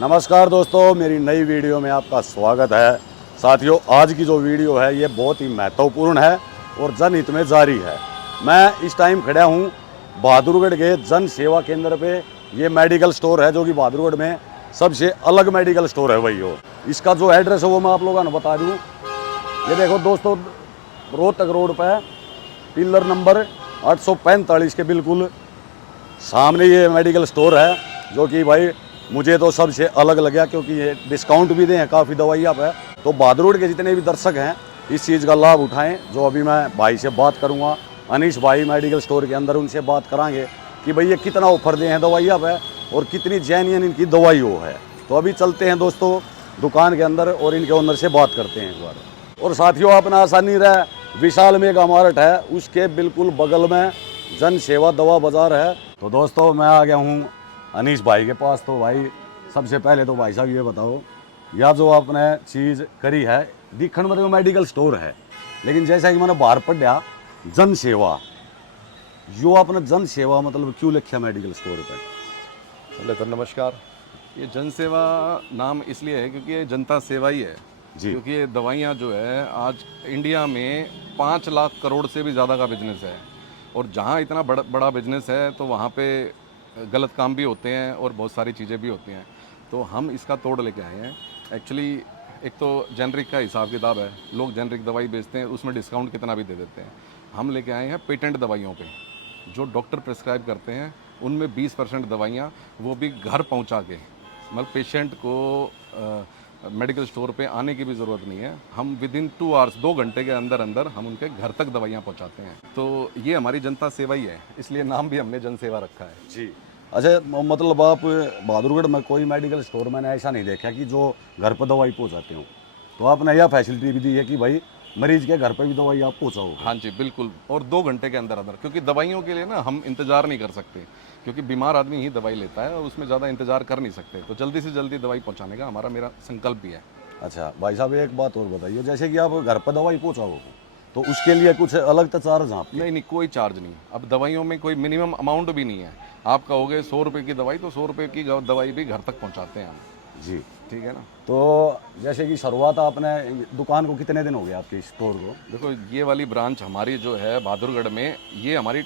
नमस्कार दोस्तों, मेरी नई वीडियो में आपका स्वागत है। साथियों, आज की जो वीडियो है ये बहुत ही महत्वपूर्ण है और जनहित में जारी है। मैं इस टाइम खड़ा हूँ बहादुरगढ़ के जन सेवा केंद्र पे। ये मेडिकल स्टोर है जो कि बहादुरगढ़ में सबसे अलग मेडिकल स्टोर है वही हो। इसका जो एड्रेस है वो मैं आप लोगों को बता दूँ। ये देखो दोस्तों, रोहतक रोड पर पिलर नंबर 845 के बिल्कुल सामने ये मेडिकल स्टोर है, जो कि भाई मुझे तो सबसे अलग लगा क्योंकि ये डिस्काउंट भी दें काफ़ी दवाइयाँ पे। तो बहादुरगढ़ के जितने भी दर्शक हैं इस चीज़ का लाभ उठाएं। जो अभी मैं भाई से बात करूंगा, अनीश भाई मेडिकल स्टोर के अंदर, उनसे बात करांगे कि भाई ये कितना ऑफर दे हैं दवाइयाँ पे और कितनी जेन्युइन इनकी दवाई हो है। तो अभी चलते हैं दोस्तों दुकान के अंदर और इनके ओनर से बात करते हैं एक बार। और साथियों, अपना आसानी रहे, विशाल मेगा मार्ट है, उसके बिल्कुल बगल में जन सेवा दवा बाजार है। तो दोस्तों मैं आ गया हूँ अनीश भाई के पास। तो भाई सबसे पहले तो भाई साहब ये बताओ, या जो आपने चीज़ करी है दिखण में तो मेडिकल स्टोर है, लेकिन जैसा कि मैंने बाहर पढ़ा जन सेवा, जो आपने जन सेवा मतलब क्यों लिखा मेडिकल स्टोर पर? पहले तो नमस्कार। ये जन सेवा नाम इसलिए है क्योंकि ये जनता सेवा ही है जी। क्योंकि ये दवाइयाँ जो है आज इंडिया में 5 लाख करोड़ से भी ज़्यादा का बिजनेस है। और जहाँ इतना बड़ा बिजनेस है तो वहाँ पे गलत काम भी होते हैं और बहुत सारी चीज़ें भी होती हैं। तो हम इसका तोड़ लेके आए हैं। एक्चुअली एक तो जेनरिक का हिसाब किताब है, लोग जेनरिक दवाई बेचते हैं, उसमें डिस्काउंट कितना भी दे देते हैं। हम लेके आए हैं पेटेंट दवाइयों पे, जो डॉक्टर प्रिस्क्राइब करते हैं उनमें 20% दवाइयाँ वो भी घर पहुंचा के, मतलब पेशेंट को मेडिकल स्टोर पे आने की भी ज़रूरत नहीं है। हम विद इन 2 आवर्स, 2 घंटे के अंदर अंदर हम उनके घर तक दवाइयाँ पहुंचाते हैं। तो ये हमारी जनता सेवा ही है, इसलिए नाम भी हमने जन सेवा रखा है। जी। अच्छा, मतलब आप बहादुरगढ़ में कोई मेडिकल स्टोर मैंने ऐसा नहीं देखा कि जो घर पर दवाई पहुंचाते हो। तो आपने यह फैसिलिटी भी दी है कि भाई मरीज के घर पर भी दवाई आप पहुंचाओ। हाँ जी बिल्कुल, और 2 घंटे के अंदर अंदर, क्योंकि दवाइयों के लिए ना हम इंतज़ार नहीं कर सकते, क्योंकि बीमार आदमी ही दवाई लेता है और उसमें ज़्यादा इंतज़ार कर नहीं सकते। तो जल्दी से जल्दी दवाई पहुंचाने का मेरा संकल्प भी है। अच्छा भाई साहब, एक बात और बताइए, जैसे कि आप घर पर दवाई पहुंचाओ तो उसके लिए कुछ अलग तो चार्ज आप? नहीं नहीं, कोई चार्ज नहीं। अब दवाइयों में कोई मिनिमम अमाउंट भी नहीं है। आप कहोगे 100 रुपये की दवाई, तो 100 रुपये की दवाई भी घर तक पहुंचाते हैं हम। जी। ठीक है ना। तो जैसे कि शुरुआत आपने दुकान को कितने दिन हो गए आपके स्टोर को? देखो, ये वाली ब्रांच हमारी जो है बहादुरगढ़ में, ये हमारी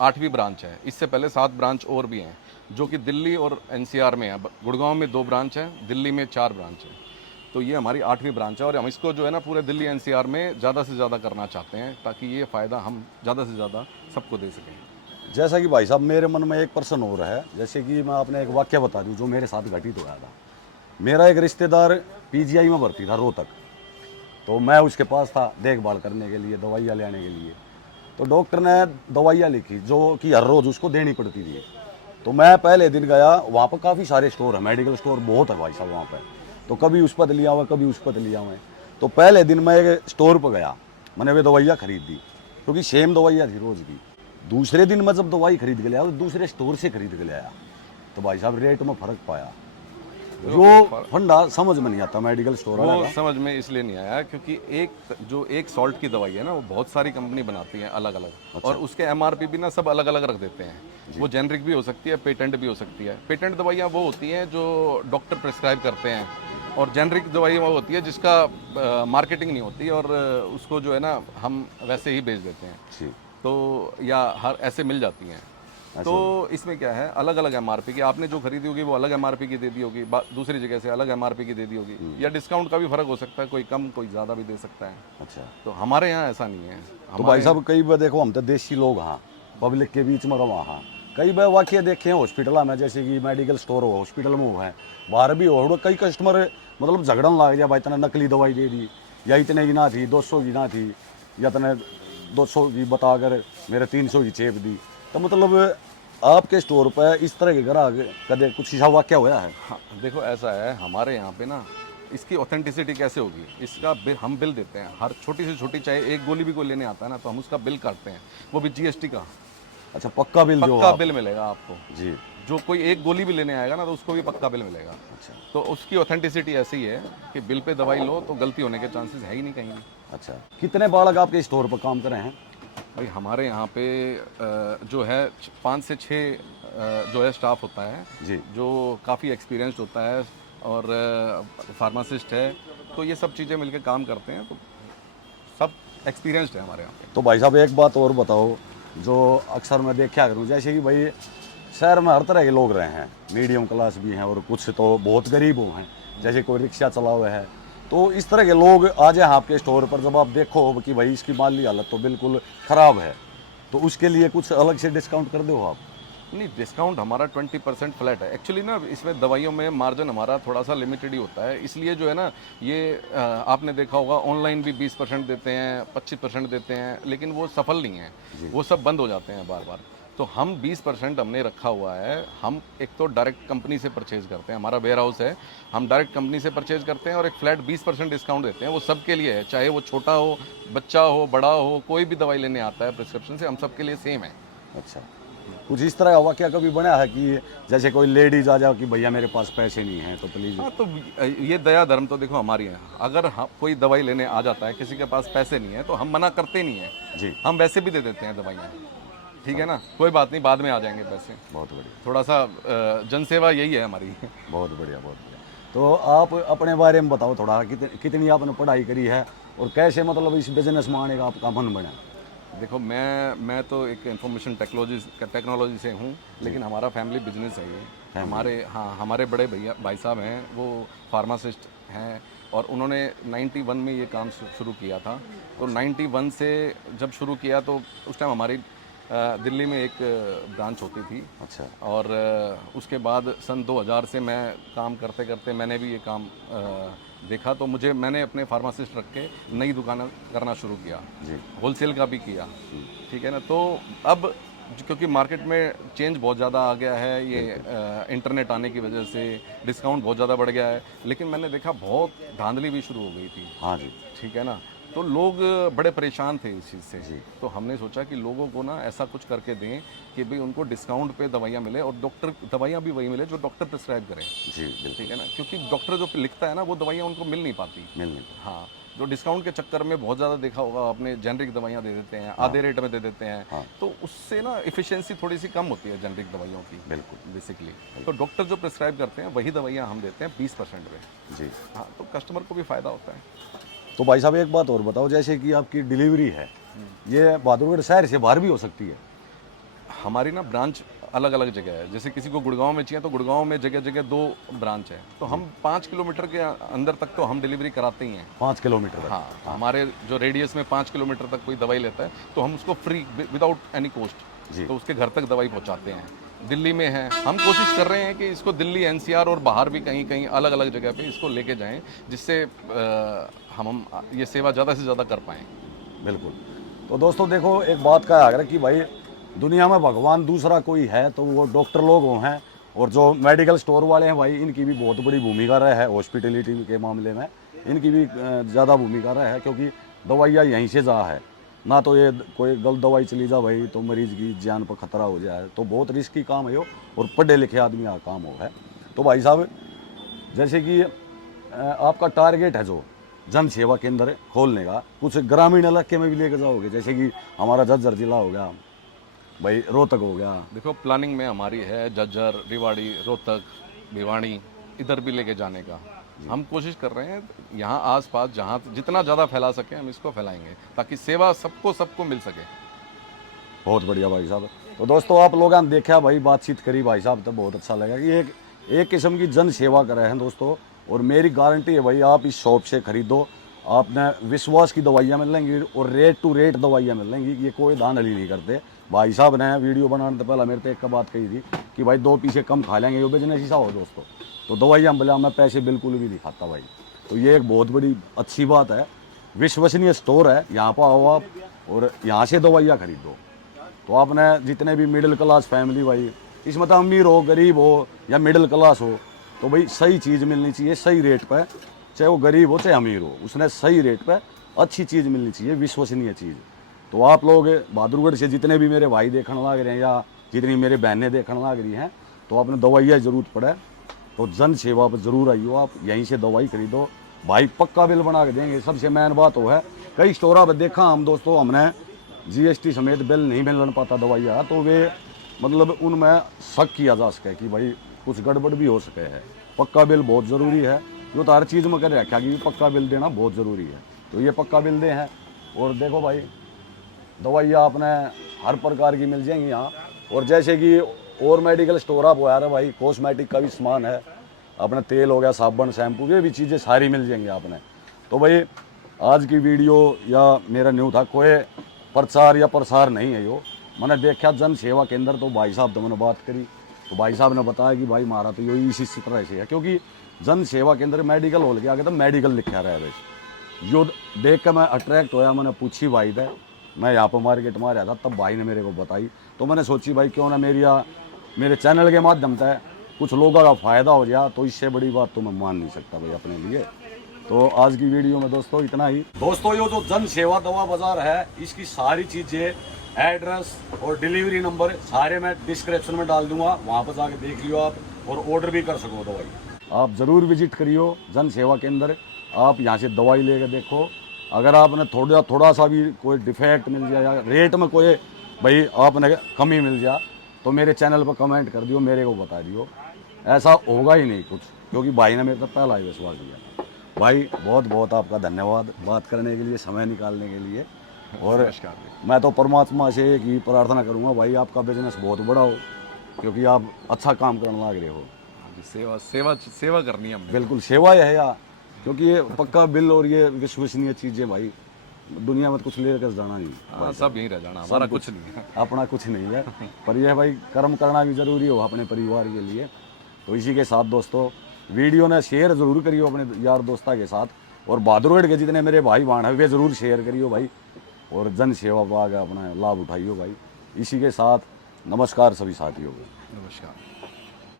8वीं ब्रांच है। इससे पहले 7 ब्रांच और भी हैं, जो कि दिल्ली और एनसीआर में है। गुड़गांव में 2 ब्रांच है, दिल्ली में 4 ब्रांच है। तो ये हमारी 8वीं ब्रांच है और हम इसको जो है ना पूरे दिल्ली एनसीआर में ज़्यादा से ज़्यादा करना चाहते हैं, ताकि ये फ़ायदा हम ज़्यादा से ज़्यादा सबको दे सकें। जैसा कि भाई साहब मेरे मन में एक प्रश्न हो रहा है, जैसे कि मैं आपने एक वाक्य बता दूं जो मेरे साथ घटित हुआ था। मेरा एक रिश्तेदार पीजीआई में भर्ती था रोहतक, तो मैं उसके पास था देखभाल करने के लिए, दवाइयाँ लेने के लिए। तो डॉक्टर ने दवाइयाँ लिखी जो कि हर रोज़ उसको देनी पड़ती थी। तो मैं पहले दिन गया, वहाँ पर काफ़ी सारे स्टोर हैं, मेडिकल स्टोर बहुत है भाई साहब वहाँ पर। तो कभी उस पर लिया हुआ, कभी उस पर लिया हुआ। तो पहले दिन मैं एक स्टोर पर गया, मैंने वे दवाइयाँ खरीद दी क्योंकि सेम दवाइयाँ थी रोज़ की। दूसरे दिन मैं जब दवाई खरीद के लाया, दूसरे स्टोर से खरीद के लाया, तो भाई साहब रेट में फ़र्क पाया। जो फंडा समझ में नहीं आता मेडिकल स्टोर वाला वो का। समझ में इसलिए नहीं आया क्योंकि एक सॉल्ट की दवाई है ना, वो बहुत सारी कंपनी बनाती है अलग अलग। और उसके एमआरपी भी ना सब अलग अलग रख देते हैं। वो जेनरिक भी हो सकती है, पेटेंट भी हो सकती है। पेटेंट दवाइयाँ वो होती हैं जो डॉक्टर प्रिस्क्राइब करते हैं, और जेनरिक दवाई वो होती है जिसका मार्केटिंग नहीं होती, और उसको जो है ना हम वैसे ही बेच देते हैं। जी। तो या हर ऐसे मिल जाती हैं। तो इसमें क्या है, अलग अलग एमआरपी की, आपने जो खरीदी होगी वो अलग एमआरपी की दे दी होगी, दूसरी जगह से अलग एमआरपी की दे दी होगी, या डिस्काउंट का भी फर्क हो सकता है, कोई कम कोई ज़्यादा भी दे सकता है। अच्छा। तो हमारे यहाँ ऐसा नहीं है। तो भाई साहब कई बार देखो, हम तो देसी लोग हाँ, पब्लिक के बीच में रहो हाँ, कई बार वाक्य देखे हैं हॉस्पिटल में, जैसे कि मेडिकल स्टोर हो, हॉस्पिटल में हो है, बाहर भी हो, कई कस्टमर मतलब झगड़न लग गया, भाई इतना नकली दवाई दे दी, या इतने की ना थी, 200 की ना थी, या इतने 200 की बताकर मेरे 300 की चेप दी। तो मतलब आपके स्टोर पर इस तरह के ग्राहक कदे कुछ ऐसा वाक्य हुआ है? हाँ देखो, ऐसा है हमारे यहाँ पे ना, इसकी ऑथेंटिसिटी कैसे होगी, इसका बिल हम बिल देते हैं। हर छोटी से छोटी, चाहे एक गोली भी कोई लेने आता है ना, तो हम उसका बिल काटते हैं, वो भी जीएसटी का। अच्छा, पक्का बिल जो पक्का आप? बिल मिलेगा आपको जी। जो कोई एक गोली भी लेने आएगा ना, तो उसको भी पक्का बिल मिलेगा। अच्छा। तो उसकी ऑथेंटिसिटी ऐसी है कि बिल पे दवाई लो तो गलती होने के चांसेस है ही नहीं कहीं भी। अच्छा, कितने बालक आपके स्टोर पर काम कर रहे हैं? भाई हमारे यहाँ पे जो है 5 से 6 जो है स्टाफ होता है, जी। जो काफ़ी एक्सपीरियंस्ड होता है। और फार्मासिस्ट है, तो ये सब चीज़ें मिलकर काम करते हैं, तो सब एक्सपीरियंस्ड है हमारे यहाँ पे। तो भाई साहब एक बात और बताओ, जो अक्सर मैं देखा करूँ, जैसे कि भाई शहर में हर तरह के लोग रहे हैं, मीडियम क्लास भी हैं और कुछ तो बहुत गरीब हैं, जैसे कोई रिक्शा चला हुआ है, तो इस तरह के लोग आ जाए आपके स्टोर पर, जब आप देखो कि भाई इसकी माली हालत तो बिल्कुल ख़राब है, तो उसके लिए कुछ अलग से डिस्काउंट कर दो आप? नहीं, डिस्काउंट हमारा 20% फ्लैट है। एक्चुअली ना इसमें दवाइयों में मार्जिन हमारा थोड़ा सा लिमिटेड ही होता है, इसलिए जो है ना ये आपने देखा होगा ऑनलाइन भी 20% देते हैं, 25% देते हैं, लेकिन वो सफल नहीं है, वो सब बंद हो जाते हैं बार बार। तो हम 20% हमने रखा हुआ है। हम एक तो डायरेक्ट कंपनी से परचेज करते हैं, हमारा वेयर हाउस है, हम डायरेक्ट कंपनी से परचेज करते हैं और एक फ्लैट 20% डिस्काउंट देते हैं। वो सबके लिए है, चाहे वो छोटा हो, बच्चा हो, बड़ा हो, कोई भी दवाई लेने आता है प्रिस्क्रिप्शन से, हम सबके लिए सेम है। अच्छा, कुछ इस तरह हुआ क्या कभी बना है कि जैसे कोई लेडीज आ जाओ कि भैया मेरे पास पैसे नहीं हैं तो प्लीज़? हाँ, तो ये दया धर्म तो देखो हमारी है। अगर कोई दवाई लेने आ जाता है, किसी के पास पैसे नहीं है, तो हम मना करते नहीं है जी, हम वैसे भी दे देते हैं दवाइयाँ। ठीक है ना, कोई बात नहीं, बाद में आ जाएंगे पैसे। बहुत बढ़िया, थोड़ा सा जनसेवा यही है हमारी। बहुत बढ़िया, बहुत बढ़िया। तो आप अपने बारे में बताओ थोड़ा, कितनी आपने पढ़ाई करी है और कैसे मतलब इस बिजनेस में आने का आपका मन बना? देखो, मैं तो एक इंफॉर्मेशन टेक्नोलॉजी से हूँ, लेकिन हमारा फैमिली बिजनेस है ये। हमारे बड़े भैया भाई साहब हैं, वो फार्मासिस्ट हैं और उन्होंने 91 में ये काम शुरू किया था। तो 91 से जब शुरू किया तो उस टाइम हमारी दिल्ली में एक ब्रांच होती थी। अच्छा, और उसके बाद सन 2000 से मैं काम करते करते मैंने भी ये काम देखा, तो मैंने अपने फार्मासिस्ट रख के नई दुकान करना शुरू किया जी, होलसेल का भी किया। ठीक है ना, तो अब क्योंकि मार्केट में चेंज बहुत ज़्यादा आ गया है, ये इंटरनेट आने की वजह से डिस्काउंट बहुत ज़्यादा बढ़ गया है, लेकिन मैंने देखा बहुत धांधली भी शुरू हो गई थी। हाँ जी, ठीक है ना, तो लोग बड़े परेशान थे इस चीज़ से। जी। तो हमने सोचा कि लोगों को ना ऐसा कुछ करके दें कि भाई उनको डिस्काउंट पे दवाइयाँ मिले और डॉक्टर दवाइयाँ भी वही मिले जो डॉक्टर प्रिस्क्राइब करें। जी, बिल्कुल, ठीक है ना, क्योंकि डॉक्टर जो लिखता है ना वो दवाइयाँ उनको मिल नहीं पाती। मिल नहीं पाता। हाँ, जो डिस्काउंट के चक्कर में बहुत ज़्यादा देखा होगा आपने, जेनरिक दवाइयाँ दे देते हैं, आधे रेट में दे देते हैं। हाँ। तो उससे ना एफिशिएंसी थोड़ी सी कम होती है जेनरिक दवाइयों की बिल्कुल, बेसिकली। तो डॉक्टर जो प्रिस्क्राइब करते हैं वही दवाइयाँ हम देते हैं 20% पे। जी। हाँ, तो कस्टमर को भी फ़ायदा होता है। तो भाई साहब एक बात और बताओ, जैसे कि आपकी डिलीवरी है, ये बहादुरगढ़ शहर से बाहर भी हो सकती है? हमारी ना ब्रांच अलग अलग जगह है। जैसे किसी को गुड़गांव में चाहिए तो गुड़गांव में जगह जगह 2 ब्रांच है, तो हम 5 किलोमीटर के अंदर तक तो हम डिलीवरी कराते ही हैं। 5 किलोमीटर तक? हाँ, हमारे जो रेडियस में 5 किलोमीटर तक कोई दवाई लेता है तो हम उसको फ्री विदाउट एनी कोस्ट जी। तो उसके घर तक दवाई पहुंचाते हैं। दिल्ली में है, हम कोशिश कर रहे हैं कि इसको दिल्ली, एनसीआर और बाहर भी कहीं कहीं अलग अलग जगह पे इसको लेके जाएं, जिससे हम ये सेवा ज़्यादा से ज़्यादा कर पाएँ। बिल्कुल। तो दोस्तों देखो, एक बात का आग्रह कि भाई दुनिया में भगवान दूसरा कोई है तो वो डॉक्टर लोग हैं, और जो मेडिकल स्टोर वाले हैं भाई, इनकी भी बहुत बड़ी भूमिका रहा है हॉस्पिटलिटी के मामले में, इनकी भी ज़्यादा भूमिका रहा है, क्योंकि दवाइयाँ यहीं से जा है ना। तो ये कोई गलत दवाई चली जा भाई तो मरीज की जान पर खतरा हो जाए, तो बहुत रिस्की काम है वो, और पढ़े लिखे आदमी का काम हो है। तो भाई साहब जैसे कि आपका टारगेट है जो जन सेवा केंद्र खोलने का, कुछ ग्रामीण इलाके में भी लेके जाओगे, जैसे कि हमारा झज्जर जिला हो गया भाई, रोहतक हो गया? देखो, प्लानिंग में हमारी है झज्जर, रेवाड़ी, रोहतक, भिवानी, इधर भी लेके जाने का। हम कोशिश कर रहे हैं यहाँ आसपास जहाँ जितना ज़्यादा फैला सके हम इसको फैलाएंगे, ताकि सेवा सबको मिल सके। बहुत बढ़िया भाई साहब। तो दोस्तों आप लोगों ने देखा भाई, बातचीत करी भाई साहब, तो बहुत अच्छा लगा कि एक किस्म की जन सेवा कर रहे हैं दोस्तों। और मेरी गारंटी है भाई, आप इस शॉप से खरीदो, आपने विश्वास की दवाइयाँ मिलेंगी और रेट टू रेट दवाइयाँ मिलेंगी। ये कोई धांधली नहीं करते। भाई साहब ने वीडियो बनाने से पहले मेरे को एक बात कही थी कि भाई 2 पीसे कम खा लेंगे, ये बिजनेस ही सा हो दोस्तों। तो दवाइयाँ बोला मैं पैसे बिल्कुल भी नहीं खाता भाई, तो ये एक बहुत बड़ी अच्छी बात है। विश्वसनीय स्टोर है, यहाँ पर आओ आप और यहाँ से दवाइयाँ खरीदो। तो आपने जितने भी मिडिल क्लास फैमिली भाई, इसमें तो अमीर हो, गरीब हो या मिडिल क्लास हो, तो भाई सही चीज़ मिलनी चाहिए सही रेट पर, चाहे वो गरीब हो चाहे अमीर हो, उसने सही रेट पर अच्छी चीज़ मिलनी चाहिए, विश्वसनीय चीज़। तो आप लोग बहादुरगढ़ से जितने भी मेरे भाई देखने लग रहे हैं या जितनी मेरे बहनें देखने लग रही हैं, तो आपने दवाइयाँ ज़रूरत पड़े तो जन सेवा पर ज़रूर आइयो, आप यहीं से दवाई खरीदो भाई, पक्का बिल बना के देंगे। सबसे मेन बात वो है, कई स्टोरों पर देखा हम दोस्तों, हमने जीएसटी समेत बिल नहीं मिल पाता दवाइयाँ, तो वे मतलब उनमें शक किया जा सके कि भाई कुछ गड़बड़ भी हो सके है। पक्का बिल बहुत ज़रूरी है। जो तो हर चीज़ में कर रखा कि पक्का बिल देना बहुत ज़रूरी है। तो ये पक्का बिल दे हैं। और देखो भाई, दवाइयाँ आपने हर प्रकार की मिल जाएंगी यहाँ। और जैसे कि और मेडिकल स्टोर आप हुआ है भाई, कॉस्मेटिक का भी सामान है, अपने तेल हो गया, साबुन, शैम्पू, ये भी चीज़ें सारी मिल जाएंगी आपने। तो भाई आज की वीडियो या मेरा न्यू था, कोई प्रचार या प्रसार नहीं है यो। मैंने देखा जन सेवा केंद्र, तो भाई साहब तो मैंने बात करी, तो भाई साहब ने बताया कि भाई हमारा तो यो इसी तरह से है, क्योंकि जन सेवा केंद्र मेडिकल हॉल के आगे तो मेडिकल लिखा रहा है। वैसे यो देख कर मैं अट्रैक्ट होया, मैंने पूछी भाई थे, मैं यहाँ पर मार्केट में आ रहा था, तब भाई ने मेरे को बताई। तो मैंने सोची भाई क्यों ना मेरे चैनल के माध्यम से कुछ लोगों का फ़ायदा हो जाए, तो इससे बड़ी बात तो मैं मान नहीं सकता भाई अपने लिए। तो आज की वीडियो में दोस्तों इतना ही। दोस्तों ये जो जन सेवा दवा बाजार है, इसकी सारी चीज़ें, एड्रेस और डिलीवरी नंबर सारे मैं डिस्क्रिप्शन में डाल दूंगा, वहाँ पर जाके देख लियो आप और ऑर्डर भी कर सको दवाई। आप ज़रूर विजिट करियो जन सेवा केंद्र, आप यहाँ से दवाई लेकर देखो। अगर आपने थोड़ा सा भी कोई डिफेक्ट मिल जाए या रेट में कोई भाई आपने कमी मिल जाए, तो मेरे चैनल पर कमेंट कर दियो, मेरे को बता दियो। ऐसा होगा ही नहीं कुछ, क्योंकि भाई ने मेरे को पहला ही विश्वास दिया। भाई बहुत बहुत आपका धन्यवाद बात करने के लिए, समय निकालने के लिए। और मैं तो परमात्मा से एक ही प्रार्थना करूँगा भाई, आपका बिजनेस बहुत बड़ा हो, क्योंकि आप अच्छा काम करने लग रहे हो। सेवा सेवा सेवा करनी है हमने। बिल्कुल सेवा ही है यार, क्योंकि ये पक्का बिल और ये विश्वसनीय चीज़ें भाई दुनिया में कुछ लेकर जाना नहीं। हाँ, सब यहीं रह जाना, हमारा कुछ नहीं है, अपना कुछ नहीं है। पर यह भाई कर्म करना भी ज़रूरी हो अपने परिवार के लिए। तो इसी के साथ दोस्तों वीडियो ने शेयर ज़रूर करियो अपने यार दोस्तों के साथ, और बहादुरगढ़ के जितने मेरे भाई बहन है वे ज़रूर शेयर करियो भाई, और जन सेवा विभाग अपना लाभ उठाइयो भाई। इसी के साथ नमस्कार सभी साथियों को। नमस्कार।